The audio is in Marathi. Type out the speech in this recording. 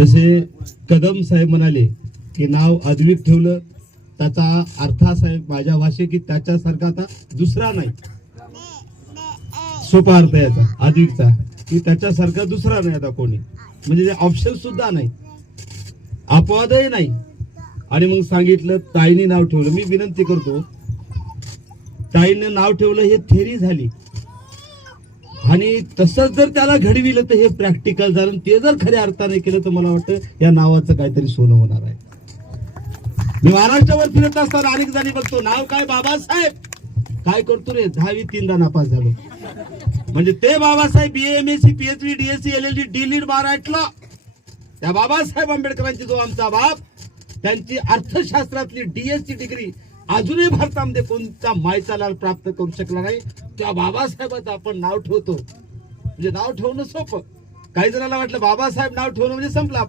जसे कदम साहेब म्हणाले की नाव अद्विक ठेवलं, त्याचा अर्थ असा आहे माझ्या भाषेत की त्याच्यासारखा आता दुसरा नाही. सोपा अर्थ आहे याचा अद्विकचा, की त्याच्यासारखा दुसरा नाही आता कोणी, म्हणजे ऑप्शन सुद्धा नाही, अपवादही नाही. आणि मग सांगितलं ताईने नाव ठेवलं. मी विनंती करतो, ताईने नाव ठेवलं हे थेरी झाली, आणि तसंच जर त्याला घडविलं तर हे प्रॅक्टिकल झालं. ते जर खऱ्या अर्थाने केलं तर मला वाटतं या नावाचं काहीतरी सोनं होणार आहे. मी महाराष्ट्रावर फिरत असताना अनेक जणी बघतो, नाव काय बाबासाहेब, काय करतो रे, 10वी 3दा नापास झालो. म्हणजे ते Babasaheb BA, MSc, PhD, DSc, LLD, D.Litt. Maharashtra, त्या बाबासाहेब आंबेडकरांची जो आमचा बाप, त्यांची अर्थशास्त्रातली DSc डिग्री अजूनही भारतामध्ये कोणता मायचा लाल प्राप्त करू शकला नाही. त्या बाबासाहेबाचं आपण नाव ठेवतो, म्हणजे नाव ठेवणं सोपं. काही जणांना वाटलं बाबासाहेब नाव ठेवणं म्हणजे संपला.